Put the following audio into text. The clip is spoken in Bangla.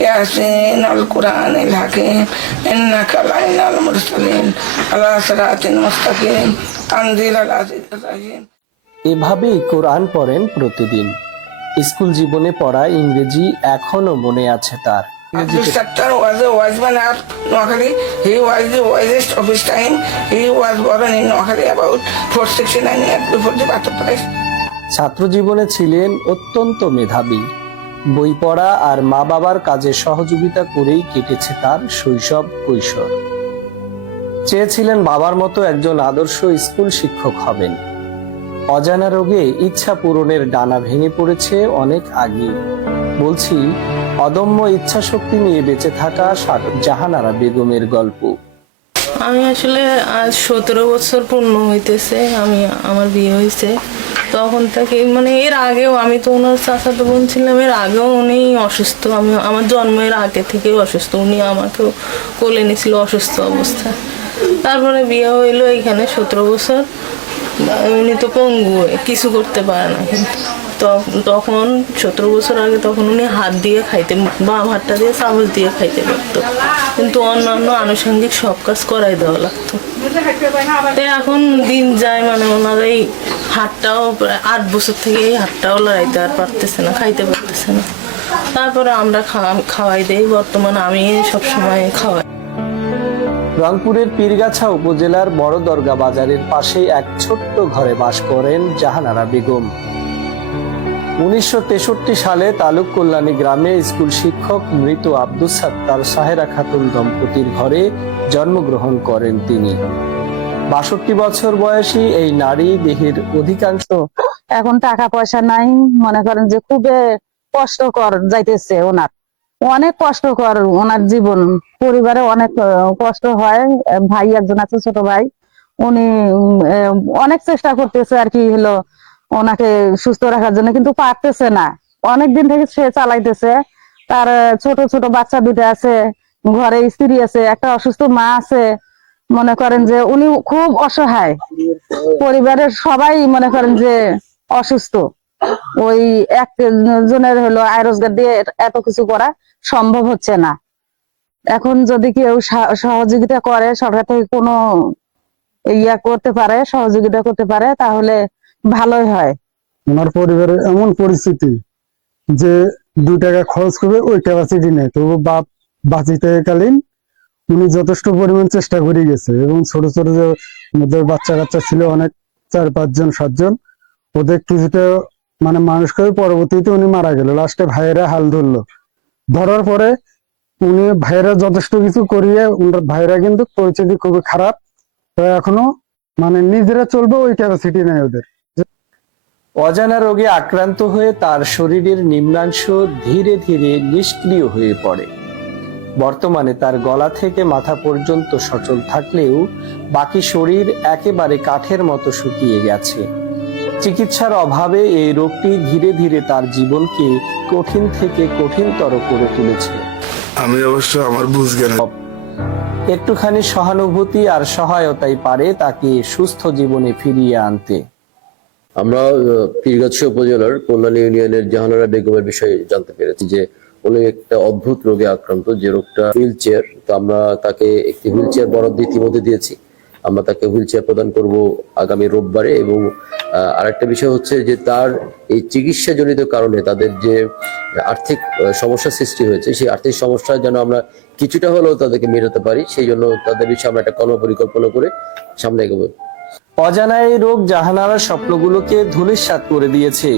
ياسين القرآن الحكيم إنك لعين المرسلين على صراط مستقيم تنزيل العزيز الرحيم এভাবেই কোরআন পড়েন প্রতিদিন স্কুল জীবনে পড়া ইংরেজি এখনো মনে আছে তার Abdul Sattar was a wise man of Noakhali. He was the wisest of his time. He was born in Noakhali about 469 years before the birth of Christ. ছাত্র জীবনে ছিলেন অত্যন্ত মেধাবী বই পড়া আর মা বাবার কাজে সহযোগিতা করেই কেটেছে তার শৈশব কৈশোর। চেয়েছিলেন বাবার মতো একজন আদর্শ স্কুল শিক্ষক হবেন। অজানা রোগে ইচ্ছা পূরণের ডানা ভেঙে পড়েছে অনেক আগে বলছি, অদম্য ইচ্ছা শক্তি নিয়ে বেঁচে থাকা জাহানারা বেগমের গল্প। আমি আসলে আজ সতেরো বছর পূর্ণ হইতেছে, আমি আমার বিয়ে হয়েছে তখন থেকে মানে এর আগেও আমি তো ওনার চাচাতো বোন ছিলাম, এর আগেও উনি অসুস্থ। আমি, আমার জন্মের আগে থেকেই অসুস্থ। উনি আমাকেও কোলে নিয়েছিল অসুস্থ অবস্থা তারপরে বিয়ে হইল এখানে সতেরো বছর। উনি তো পঙ্গু, কিছু করতে পারে না। কিন্তু তখন সতেরো বছর আগে তখন উনি হাত দিয়ে খাইতে, বাম হাতটা দিয়ে চামচ দিয়ে খাইতে পারতো। কিন্তু অন্যান্য আনুষঙ্গিক সব কাজ করাই দেওয়া লাগতো। তো এখন দিন যায় মানে ওনার এই হাতটাও আট বছর থেকে এই হাতটাও লড়াইতে আর পারতেছে না, খাইতে পারতেছে না। তারপরে আমরা খাওয়া- খাওয়াই দেই, বর্তমানে আমি সবসময় খাওয়াই। রংপুরের পীরগাছা উপজেলার বড় দরগা বাজারের পাশে এক ছোট্ট ঘরে বাস করেন জাহানারা বেগম। উনিশশো তেষট্টি সালে তালুক কল্যাণী গ্রামে স্কুল শিক্ষক মৃত আব্দুল সাত্তার সাহেরা খাতুন দম্পতির ঘরে জন্মগ্রহণ করেন তিনি। বাষট্টি বছর বয়সী এই নারী দেহের অধিকাংশ এখন টাকা পয়সা নাই, মনে করেন যে খুবই কষ্টকর যাইতেছে ওনার। অনেক কষ্টকর ওনার জীবন। পরিবারে অনেক কষ্ট হয়। ভাই একজন আছে, ছোট ভাই। উনি অনেক চেষ্টা করতেছে আর কি হলো ওনাকে সুস্থ রাখার জন্য, কিন্তু পারতেছে না। অনেক দিন থেকে সে চালাইতেছে। তার ছোট ছোট বাচ্চা দুটো আছে, ঘরে স্ত্রী আছে, একটা অসুস্থ মা আছে। মনে করেন যে উনি খুব অসহায়। পরিবারের সবাই মনে করেন যে অসুস্থ। ওই একজনের হলো আয় রোজগার দিয়ে এত কিছু করা সম্ভব হচ্ছে না। এখন যদি কেউ সহযোগিতা করে, সরকার থেকে কোনো ইয়া করতে পারে, সহযোগিতা করতে পারে, তাহলে ভালোই হয়। ওনার পরিবারে এমন পরিস্থিতি যে দুই টাকা খরচ করবে, ওই ক্যাপাসিটি নেই তবু বাপ বাঁচিতে কালীন উনি যথেষ্ট পরিমাণ চেষ্টা করে গেছে এবং ছোট ছোট যে ওদের বাচ্চা কাচ্চা ছিল অনেক, চার, পাঁচজন, সাতজন, ওদের কিছুটা মানে মানুষ করে পরবর্তীতে উনি মারা গেল। লাস্টে ভাইয়েরা হাল ধরলো। ধরার পরে উনি ভাইয়েরা যথেষ্ট কিছু করিয়ে ওনার ভাইয়েরা কিন্তু পরিস্থিতি খুবই খারাপ। তো এখনও মানে নিজেরা চলবে ওই ক্যাপাসিটি নেই ওদের। অজানা রোগে আক্রান্ত হয়ে তার শরীরের নিম্নাংশ ধীরে ধীরে নিষ্ক্রিয় হয়ে পড়ে। বর্তমানে তার গলা থেকে মাথা পর্যন্ত সচল থাকলেও বাকি শরীর একেবারে কাঠের মতো শুকিয়ে গেছে। চিকিৎসার অভাবে এই রোগটি ধীরে ধীরে তার জীবনকে কঠিন থেকে কঠিনতর করে তুলেছে। আমি অবশ্য আমার বুঝ জ্ঞান একটুখানি সহানুভূতি আর সহায়তাই পারে তাকে সুস্থ জীবনে ফিরিয়ে আনতে। আমরা পীরগাছা উপজেলার কল্যাণী ইউনিয়নের জাহানারা বেগমের বিষয়ে জানতে পেরেছি যে উনি একটা অদ্ভুত রোগে আক্রান্ত যে রোগটা হুইল চেয়ার তো আমরা তাকে একটি হুইল চেয়ার বরাদ্দ ইতিমধ্যে দিয়েছি। আমরা তাকে হুইল চেয়ার প্রদান করব আগামী রোববারে এবং আরেকটা বিষয় হচ্ছে যে তার এই চিকিৎসাজনিত কারণে তাদের যে আর্থিক সমস্যা সৃষ্টি হয়েছে, সেই আর্থিক সমস্যা যেন আমরা কিছুটা হলেও তাদেরকে মেটাতে পারি, সেই জন্য তাদের বিষয়ে আমরা একটা কর্মপরিকল্পনা করে সামনে এগোবো। অজানা এই রোগ জাহানারার স্বপ্নগুলোকে ধূলিসাৎ করে দিয়েছে।